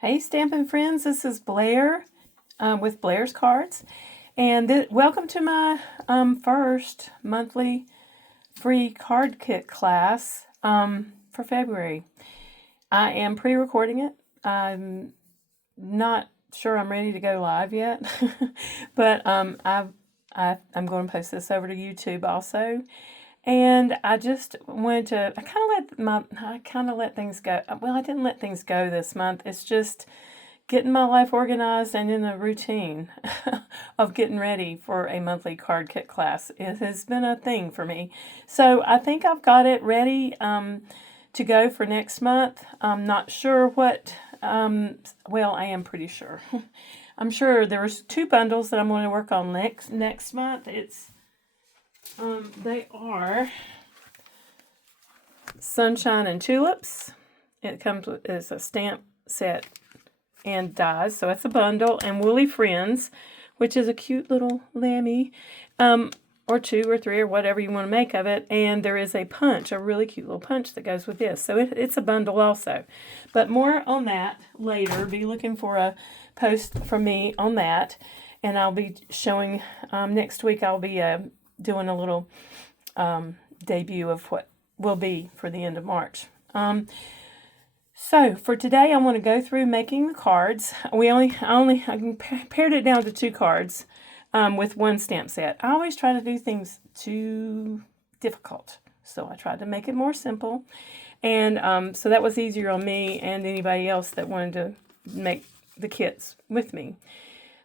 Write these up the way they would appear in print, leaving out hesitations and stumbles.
Hey Stampin' Friends, this is Blair with Blair's Cards, and welcome to my first monthly free card kit class for February. I am pre-recording it. I'm not sure I'm ready to go live yet, but I'm going to post this over to YouTube also. And I just wanted to, I kind of let things go. Well, I didn't let things go this month. It's just getting my life organized and in a routine of getting ready for a monthly card kit class. It has been a thing for me. So I think I've got it ready to go for next month. I'm not sure what, well, I am pretty sure. I'm sure there's 2 bundles that I'm going to work on next month. They are Sunshine and Tulips. It comes with it's a stamp set and dies, so it's a bundle. And Woolly Friends, which is a cute little lammy, or 2 or 3 or whatever you want to make of it. And there is a punch, a really cute little punch that goes with this. So it's a bundle also. But more on that later. Be looking for a post from me on that. And I'll be showing, next week I'll be doing a little debut of what will be for the end of March. So for today, I want to go through making the cards. I pared it down to 2 cards with 1 stamp set. I always try to do things too difficult, so I tried to make it more simple. And so that was easier on me and anybody else that wanted to make the kits with me.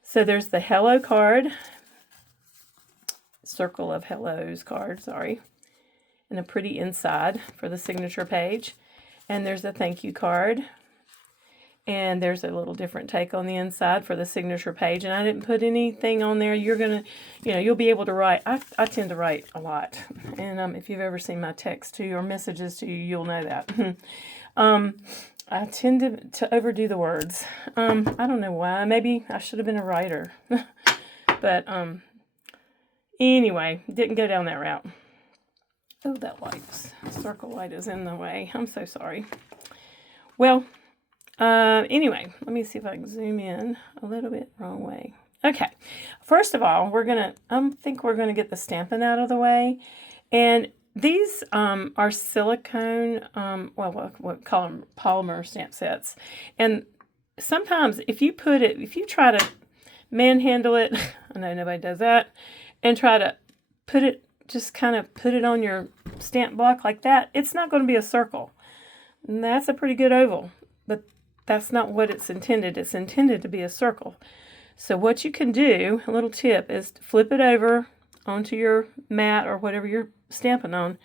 So there's the Hello card, Circle of Hellos card, sorry, and a pretty inside for the signature page. And there's a thank you card, and there's a little different take on the inside for the signature page. And I didn't put anything on there. You're gonna, you'll be able to write. I tend to write a lot, and if you've ever seen my text to you or messages to you, you'll know that. I tend to overdo the words. I don't know why. Maybe I should have been a writer, but anyway, didn't go down that route. Oh, that circle light is in the way. I'm so sorry. Well, anyway, let me see if I can zoom in a little bit wrong way. Okay, first of all, I think we're gonna get the stamping out of the way. And these are silicone, we'll call them polymer stamp sets. And sometimes if you try to manhandle it, I know nobody does that, and try to just kind of put it on your stamp block like that, it's not going to be a circle. And that's a pretty good oval, but that's not what it's intended. It's intended to be a circle. So what you can do, a little tip, is to flip it over onto your mat or whatever you're stamping on,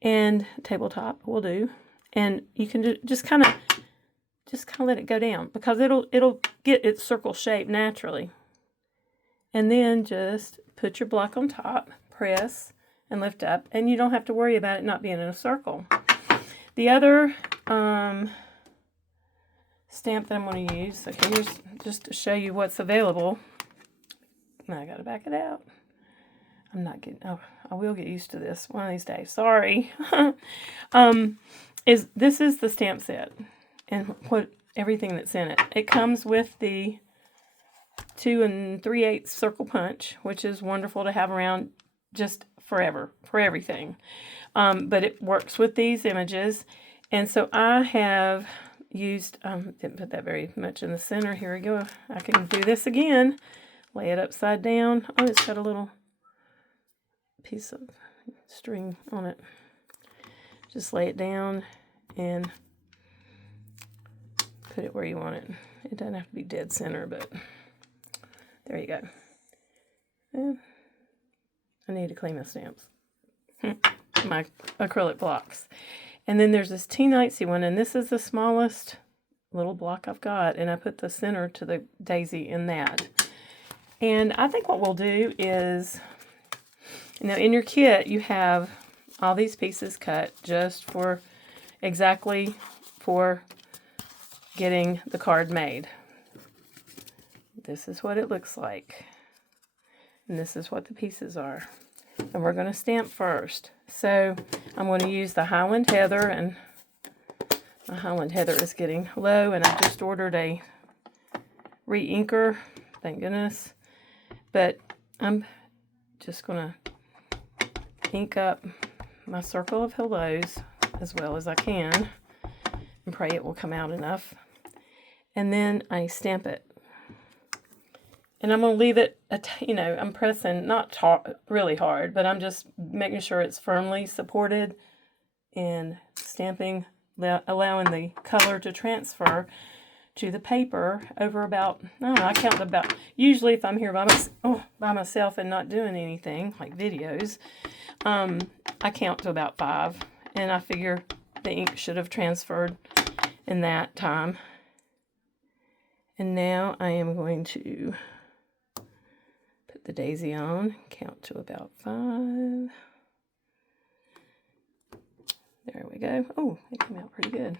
and tabletop will do. And you can just kind of let it go down, because it'll get its circle shape naturally. And then just put your block on top, press, and lift up, and you don't have to worry about it not being in a circle. The other stamp that I'm going to use, okay, here's just to show you what's available. Now I got to back it out. I will get used to this one of these days. Sorry. This is the stamp set and everything that's in it. It comes with the 2 3/8 circle punch, which is wonderful to have around just forever, for everything. But it works with these images. And so I have used, didn't put that very much in the center. Here we go. I can do this again. Lay it upside down. Oh, it's got a little piece of string on it. Just lay it down and put it where you want it. It doesn't have to be dead center, but there you go. And I need to clean my stamps. My acrylic blocks. And then there's this teeny-tiny one, and this is the smallest little block I've got, and I put the center to the daisy in that. And I think what we'll do is, in your kit, you have all these pieces cut just exactly for getting the card made. This is what it looks like. And this is what the pieces are. And we're going to stamp first. So I'm going to use the Highland Heather and My Highland Heather is getting low, and I just ordered a re-inker, thank goodness. But I'm just going to ink up my circle of hellos as well as I can and pray it will come out enough. And then I stamp it. And I'm going to leave it, I'm pressing, not really hard, but I'm just making sure it's firmly supported and stamping, allowing the color to transfer to the paper over about, I don't know, I count about, usually if I'm here by myself and not doing anything, like videos, I count to about 5, and I figure the ink should have transferred in that time. And now I am going to put the daisy on, count to about 5. There we go. Oh, it came out pretty good.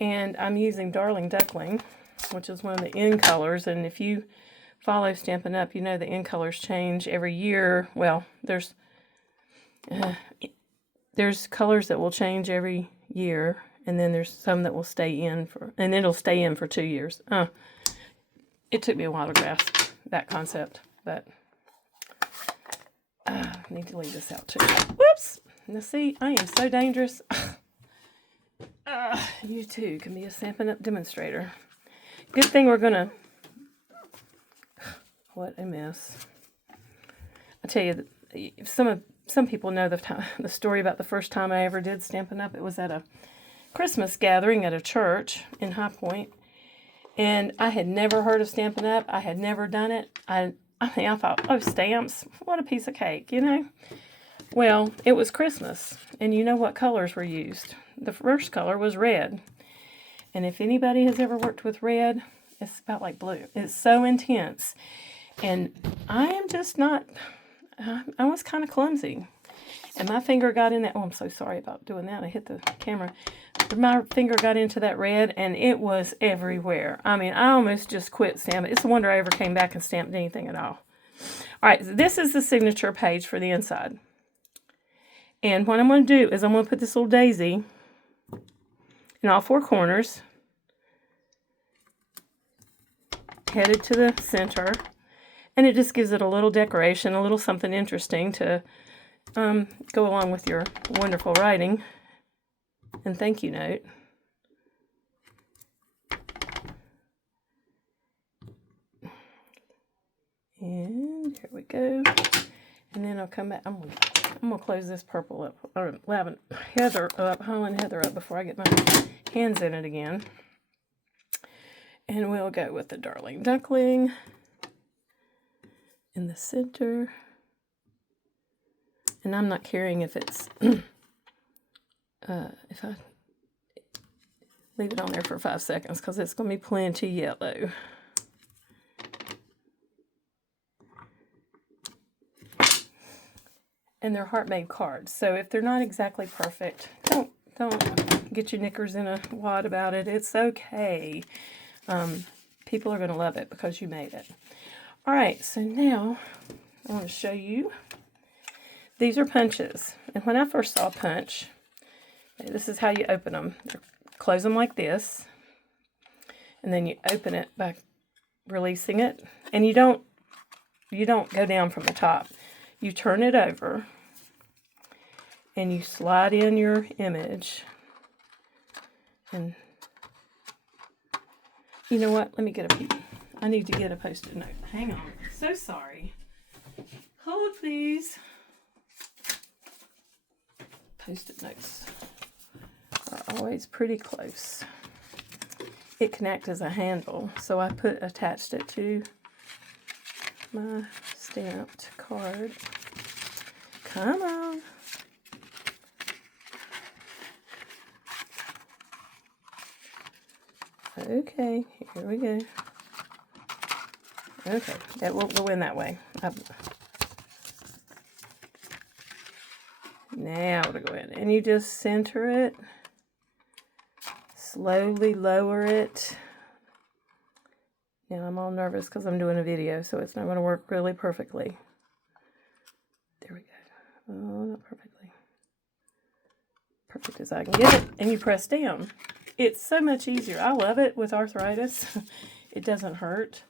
And I'm using Darling Duckling, which is one of the in colors. And if you follow Stampin' Up, you know the in colors change every year. Well, there's colors that will change every year, and then there's some that will stay in and it'll stay in for 2 years. It took me a while to grasp that concept, but I need to leave this out too. Whoops! Now see, I am so dangerous. You too can be a Stampin' Up demonstrator. Good thing we're gonna. What a mess! I tell you, some people know the story about the first time I ever did Stampin' Up. It was at a Christmas gathering at a church in High Point, and I had never heard of Stampin' Up. I had never done it. I thought, oh, stamps, what a piece of cake, you know. Well, it was Christmas, and you know what colors were used. The first color was red. And if anybody has ever worked with red, it's about like blue. It's so intense. And I am just not, I was kind of clumsy. And my finger got in that, oh, I'm so sorry about doing that. I hit the camera. My finger got into that red, and it was everywhere. I mean, I almost just quit stamping. It's a wonder I ever came back and stamped anything at all. All right, this is the signature page for the inside. And what I'm going to do is I'm going to put this little daisy in all 4 corners, headed to the center, and it just gives it a little decoration, a little something interesting to go along with your wonderful writing and thank you note. And here we go. And then I'll come back. I'm gonna close this purple up, or Highland Heather up before I get my hands in it again. And we'll go with the Darling Duckling in the center. And I'm not caring if it's if I leave it on there for 5 seconds, because it's going to be plenty yellow. And they're heart-made cards, so if they're not exactly perfect, don't get your knickers in a wad about it. It's okay. People are going to love it because you made it. All right, so now I want to show you. These are punches, and when I first saw a punch, this is how you open them. Close them like this, and then you open it by releasing it, and you don't go down from the top. You turn it over, and you slide in your image, and you know what? Let me get I need to get a Post-it note. Hang on. So sorry. Hold, please. Post-it notes are always pretty close. It can act as a handle, so I attached it to my stamped card. Come on. Okay, here we go. Okay, that won't go in that way. Now to go in, and you just center it, slowly lower it. Now I'm all nervous because I'm doing a video, so it's not going to work really perfectly. There we go. Oh, not perfectly. perfect as I can get it, and you press down. It's so much easier. I love it with arthritis. It doesn't hurt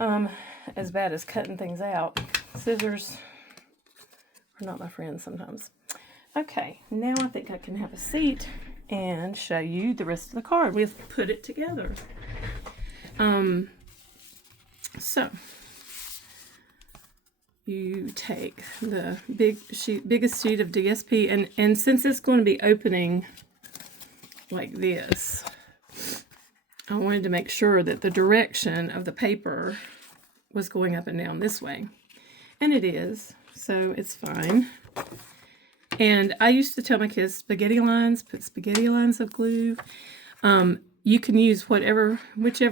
as bad as cutting things out. Scissors are not my friends sometimes. Okay, now I think I can have a seat and show you the rest of the card. We've put it together. So you take the biggest sheet of DSP, and since it's going to be opening like this, I wanted to make sure that the direction of the paper was going up and down this way, and it is, so it's fine. And I used to tell my kids spaghetti lines, put spaghetti lines of glue. You can use whichever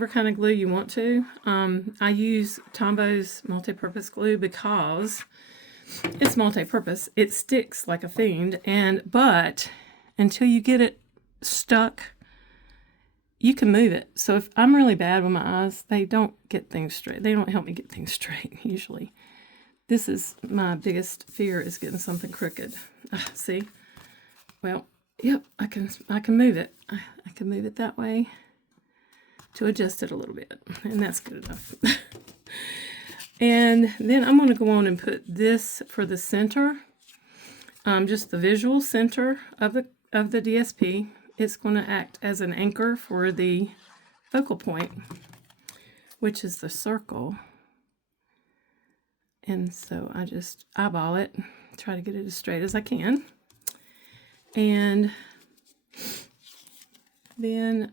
kind of glue you want to. I use Tombo's multi-purpose glue because it's multi-purpose. It sticks like a fiend, but until you get it stuck, you can move it. So if I'm really bad with my eyes, they don't get things straight. They don't help me get things straight usually. This is my biggest fear, is getting something crooked. See? Well, yep, I can move it. I can move it that way to adjust it a little bit, and that's good enough. And then I'm going to go on and put this for the center, just the visual center of the DSP. It's going to act as an anchor for the focal point, which is the circle. And so I just eyeball it, try to get it as straight as I can. And then,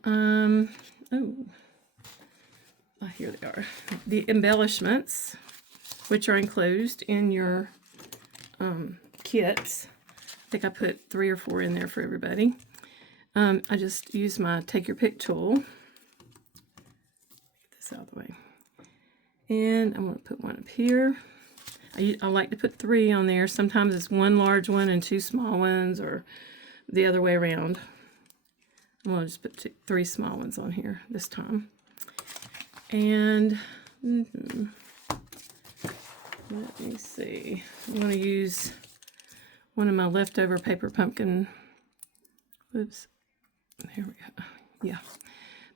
here they are. The embellishments, which are enclosed in your kits. I think I put 3 or 4 in there for everybody. I just use my take your pick tool. Get this out of the way. And I'm going to put one up here. I like to put 3 on there. Sometimes it's 1 large one and 2 small ones, or the other way around. I'm going to just put 3 small ones on here this time. And let me see. I'm going to use one of my leftover paper pumpkin. Whoops. There we go. Yeah.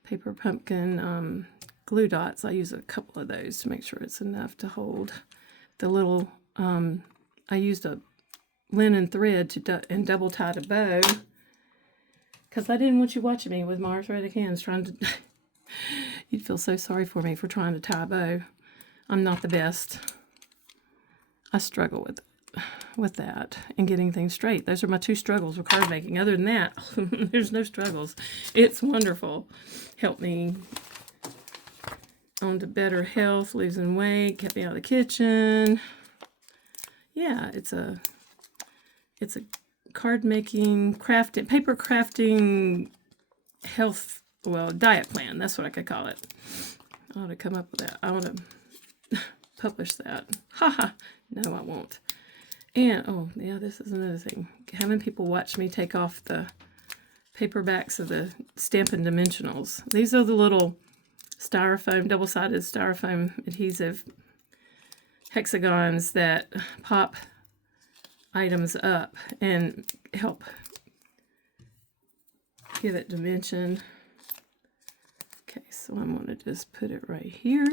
Paper pumpkin glue dots. I use a couple of those to make sure it's enough to hold the little, I used a linen thread and double tied a bow, because I didn't want you watching me with my arthritic hands trying to, you'd feel so sorry for me for trying to tie a bow. I'm not the best. I struggle with that and getting things straight. Those are my 2 struggles with card making. Other than that, there's no struggles. It's wonderful. Helped me on to better health, losing weight, kept me out of the kitchen. Yeah, it's a card making, crafting, paper crafting, health, well, diet plan. That's what I could call it. I ought to come up with that. I ought to publish that. Haha. No, I won't. And, oh, yeah, this is another thing. Having people watch me take off the paperbacks of the Stampin' Dimensionals. These are the little styrofoam, double-sided styrofoam adhesive hexagons that pop items up and help give it dimension. Okay, so I'm going to just put it right here.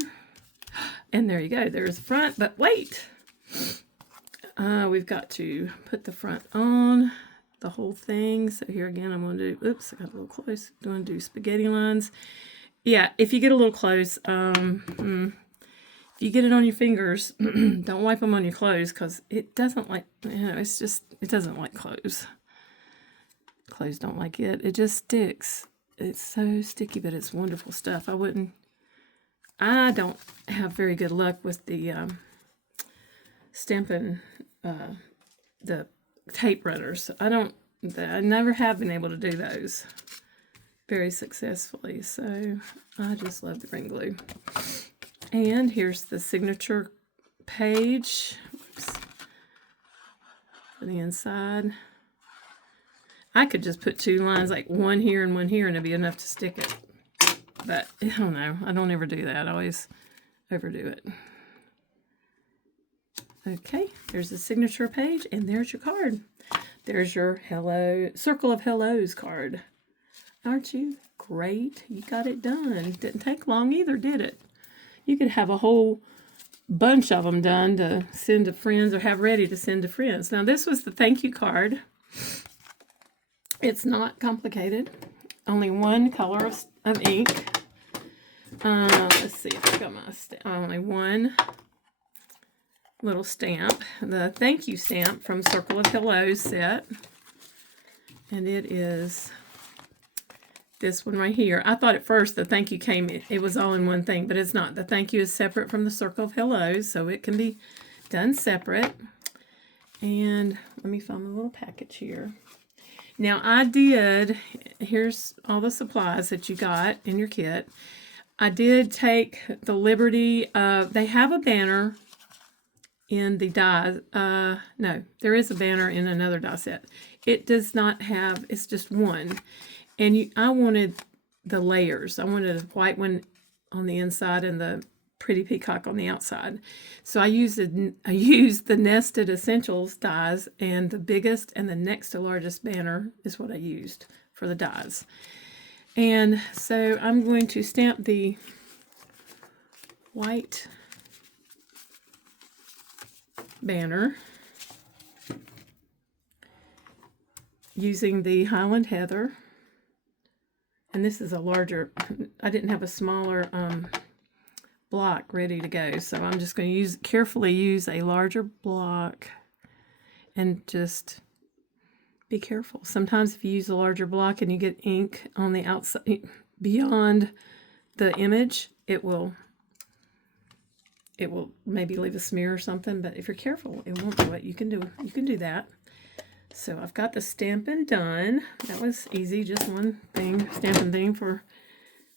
And there you go. There's the front, but wait! We've got to put the front on, the whole thing. So here again, I'm going to do, oops, I got a little close. I'm going to do spaghetti lines. Yeah, if you get a little close, if you get it on your fingers, don't wipe them on your clothes, because it doesn't like, it's just, it doesn't like clothes. Clothes don't like it. It just sticks. It's so sticky, but it's wonderful stuff. I don't have very good luck with the Stampin', the tape runners. I never have been able to do those very successfully, so I just love the green glue. And here's the signature page. Oops. For the inside. I could just put 2 lines, like 1 here and 1 here, and it'd be enough to stick it. But I don't know. I don't ever do that. I always overdo it. Okay, there's the signature page, and there's your card. there's your hello, circle of hellos card. Aren't you great? You got it done. Didn't take long either, did it? You could have a whole bunch of them done to send to friends or have ready to send to friends. Now, this was the thank you card. It's not complicated. Only one color of ink. Let's see if I got my only one little stamp. The thank you stamp from Circle of Hellos set. And it is this one right here. I thought at first the thank you came, it was all in one thing, but it's not. The thank you is separate from the Circle of Hellos, so it can be done separate. And let me find my little package here. Now I did, here's all the supplies that you got in your kit. I did take the liberty of, they have a banner in the die. No, there is a banner in another die set. It does not have, it's just one. And I wanted the layers. I wanted a white one on the inside and the pretty peacock on the outside. So I used the Nested Essentials dies, and the biggest and the next to largest banner is what I used for the dies. And so I'm going to stamp the white banner using the Highland Heather. And this is a larger, I didn't have a smaller block ready to go. So I'm just going to carefully use a larger block and just be careful. Sometimes if you use a larger block and you get ink on the outside beyond the image, it will maybe leave a smear or something, but if you're careful, it won't do it. You can do that. So I've got the stamping done. That was easy, just one thing, stamping thing for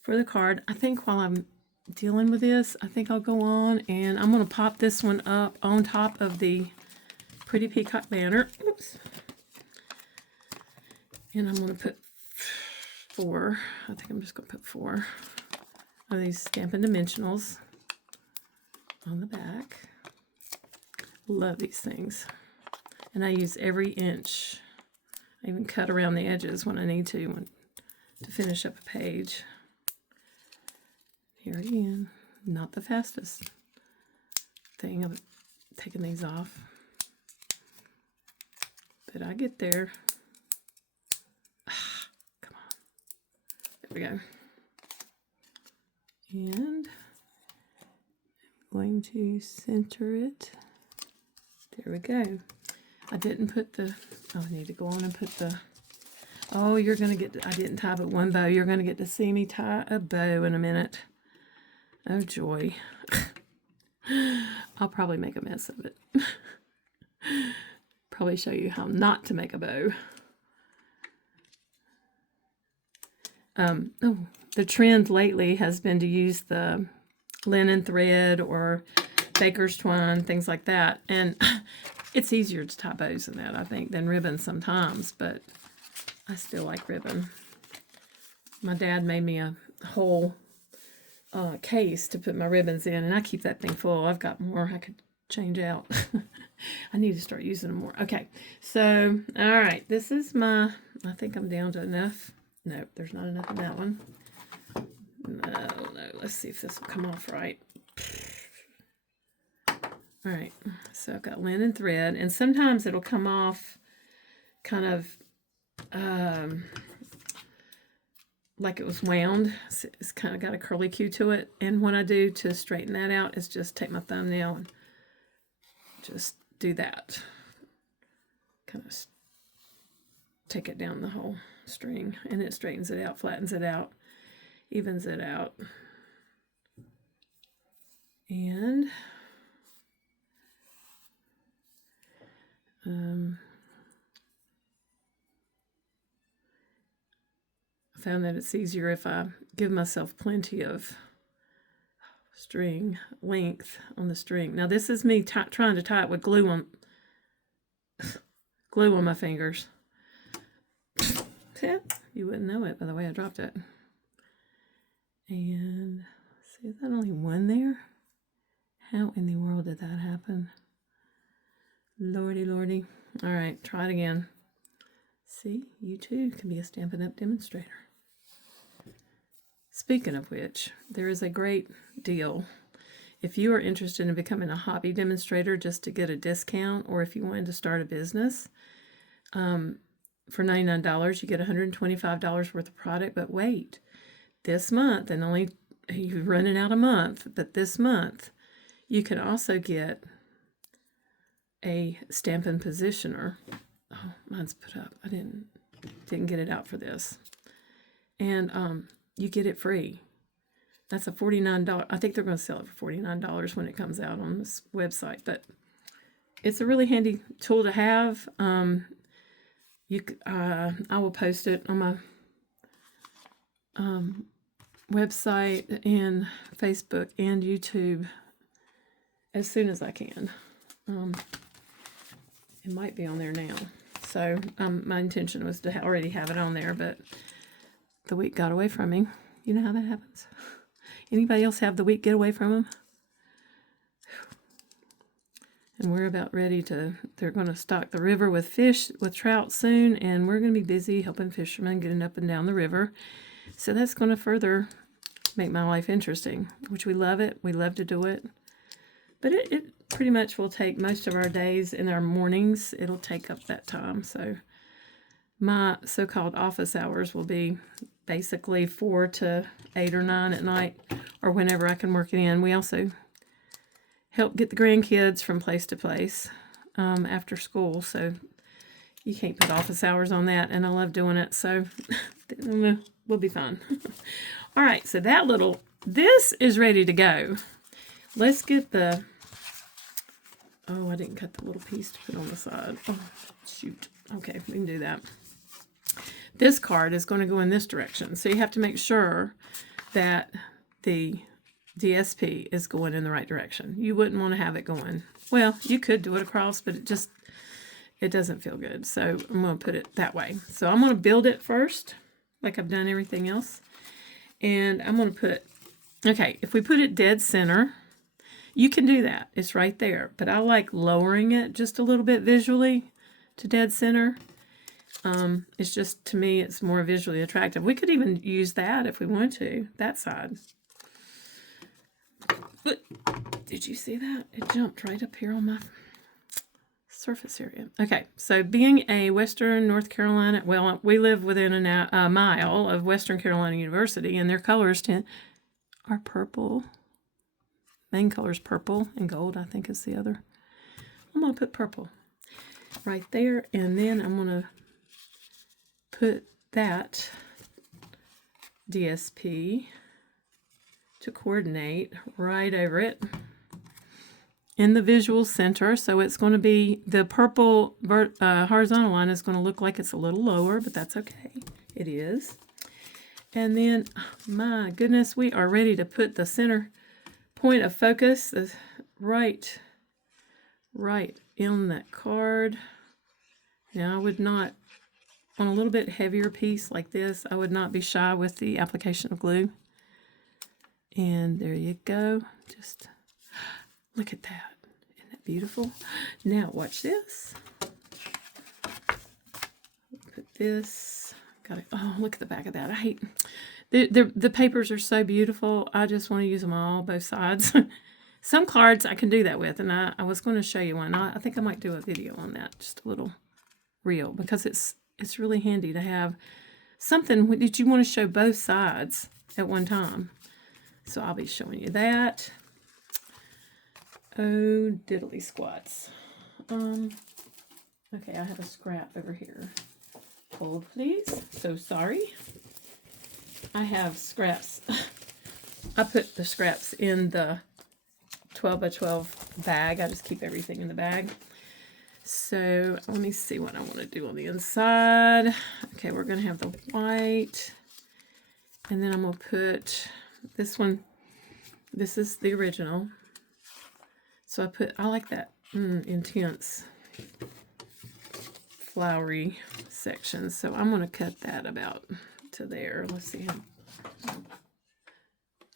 the card. I think while I'm dealing with this, I think I'll go on and I'm going to pop this one up on top of the Pretty Peacock banner. Oops. And I'm going to put 4, I think I'm just going to put 4 of these Stampin' Dimensionals on the back. Love these things. And I use every inch. I even cut around the edges when I need to finish up a page. Here again, not the fastest thing of taking these off. But I get there. Come on. There we go. And I'm going to center it. There we go. I didn't put the, I need to go on and put the, oh, you're going to get, I didn't tie but one bow. You're going to get to see me tie a bow in a minute. Oh, joy. I'll probably make a mess of it. Probably show you how not to make a bow. The trend lately has been to use the linen thread or baker's twine, things like that. And it's easier to tie bows than that, I think, than ribbon sometimes, but I still like ribbon. My dad made me a whole case to put my ribbons in, and I keep that thing full. I've got more I could change out. I need to start using them more. Okay, so, all right, this is my, I think I'm down to enough. Nope, there's not enough in that one. No, let's see if this will come off right. All right, so I've got linen thread, and sometimes it'll come off kind of like it was wound. It's kind of got a curly cue to it, and what I do to straighten that out is just take my thumbnail and just do that. Kind of take it down the whole string, and it straightens it out, flattens it out, evens it out. And I found that it's easier if I give myself plenty of string length on the string. Now this is me trying to tie it with glue on my fingers. You wouldn't know it by the way I dropped it. And see, is that only one there? How in the world did that happen? Lordy, lordy. All right, try it again. See, you too can be a Stampin' Up! Demonstrator. Speaking of which, there is a great deal. If you are interested in becoming a hobby demonstrator just to get a discount, or if you wanted to start a business, for $99, you get $125 worth of product. But wait, this month, and only you're running out a month, but this month, you can also get a Stampin' Positioner. Oh, mine's put up. I didn't get it out for this. And you get it free. That's a $49. I think they're going to sell it for $49 when it comes out on this website. But it's a really handy tool to have. I will post it on my website and Facebook and YouTube as soon as I can. It might be on there now. So my intention was to already have it on there, but the week got away from me. You know how that happens? Anybody else have the week get away from them? And we're about ready to, they're going to stock the river with fish, with trout soon, and we're going to be busy helping fishermen getting up and down the river. So that's going to further make my life interesting, which we love it. We love to do it. But it pretty much will take most of our days in our mornings. It'll take up that time. So my so-called office hours will be basically 4 to 8 or 9 at night, or whenever I can work it in. We also help get the grandkids from place to place after school. So you can't put office hours on that, and I love doing it. So we'll be fine. All right, so this is ready to go. Let's get the, oh, I didn't cut the little piece to put on the side. Oh, shoot. Okay, we can do that. This card is going to go in this direction. So you have to make sure that the DSP is going in the right direction. You wouldn't want to have it going, well, you could do it across, but it doesn't feel good. So I'm going to put it that way. So I'm going to build it first, like I've done everything else. And I'm going to put, okay, if we put it dead center, you can do that. It's right there. But I like lowering it just a little bit visually to dead center. It's just, to me, it's more visually attractive. We could even use that if we want to, that side. But did you see that? It jumped right up here on my surface area. Okay, so being a Western North Carolina, well, we live within a mile of Western Carolina University, and their colors are purple. Main color is purple, and gold, I think, is the other. I'm going to put purple right there, and then I'm going to put that DSP to coordinate right over it in the visual center. So it's going to be the purple horizontal line is going to look like it's a little lower, but that's okay. It is. And then, my goodness, we are ready to put the center point of focus right in that card. Now, I would not, on a little bit heavier piece like this, I would not be shy with the application of glue. And there you go. Just look at that. Isn't that beautiful? Now watch this. Put this. Got it. Oh, look at the back of that. I hate the papers are so beautiful. I just want to use them all, both sides. Some cards I can do that with, and I was going to show you one. I think I might do a video on that, just a little reel, because it's really handy to have something that you want to show both sides at one time. So I'll be showing you that. Oh, diddly squats. Okay, I have a scrap over here. Hold, please. So sorry. I have scraps. I put the scraps in the 12 by 12 bag. I just keep everything in the bag. So let me see what I want to do on the inside. Okay, we're going to have the white. And then I'm going to put this one. This is the original. So I like that intense flowery section. So I'm going to cut that about to there. Let's see how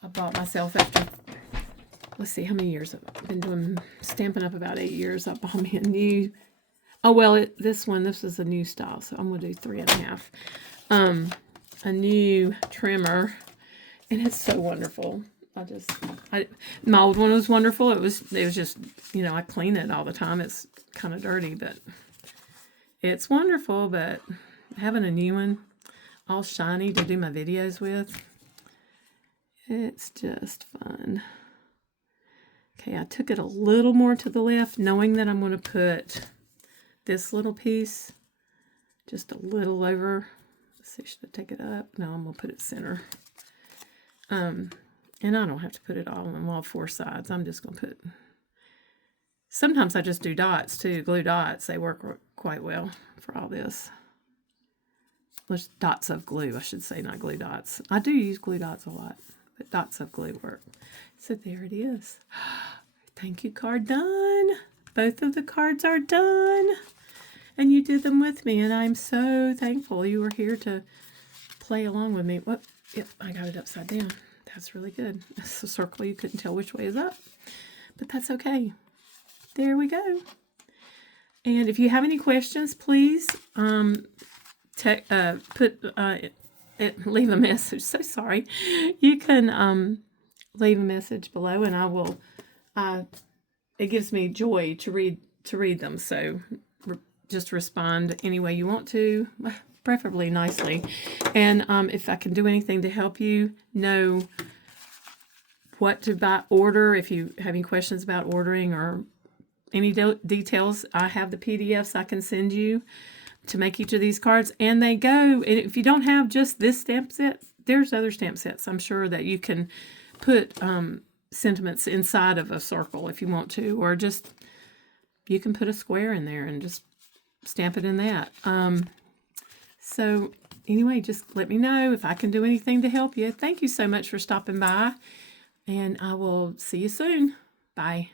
I bought myself after, let's see how many years I've been doing Stampin' Up! About 8 years. I bought me a new Oh, well, this is a new style, so I'm going to do 3.5. A new trimmer, and it's so wonderful. My old one was wonderful. It was just, I clean it all the time. It's kind of dirty, but it's wonderful. But having a new one, all shiny to do my videos with, it's just fun. Okay, I took it a little more to the left, knowing that I'm going to put this little piece just a little over. Let's see, should I take it up? No, I'm going to put it center. And I don't have to put it all on all 4 sides. I'm just going to put... Sometimes I just do dots, too. Glue dots. They work quite well for all this. There's dots of glue, I should say, not glue dots. I do use glue dots a lot, but dots of glue work. So there it is. Thank you card done. Both of the cards are done. And you did them with me, and I'm so thankful you were here to play along with me. What? Yep, I got it upside down. That's really good. It's a circle. You couldn't tell which way is up, but that's okay. There we go. And if you have any questions, please leave a message. So sorry. You can leave a message below, and I will. It gives me joy to read them. So just respond any way you want to, preferably nicely. And if I can do anything to help you know what to order, if you have any questions about ordering or any details, I have the PDFs I can send you to make each of these cards. And they go, and if you don't have just this stamp set, there's other stamp sets. I'm sure that you can put sentiments inside of a circle if you want to, or just you can put a square in there and just stamp it in that. So anyway, just let me know if I can do anything to help you. Thank you so much for stopping by, and I will see you soon. Bye.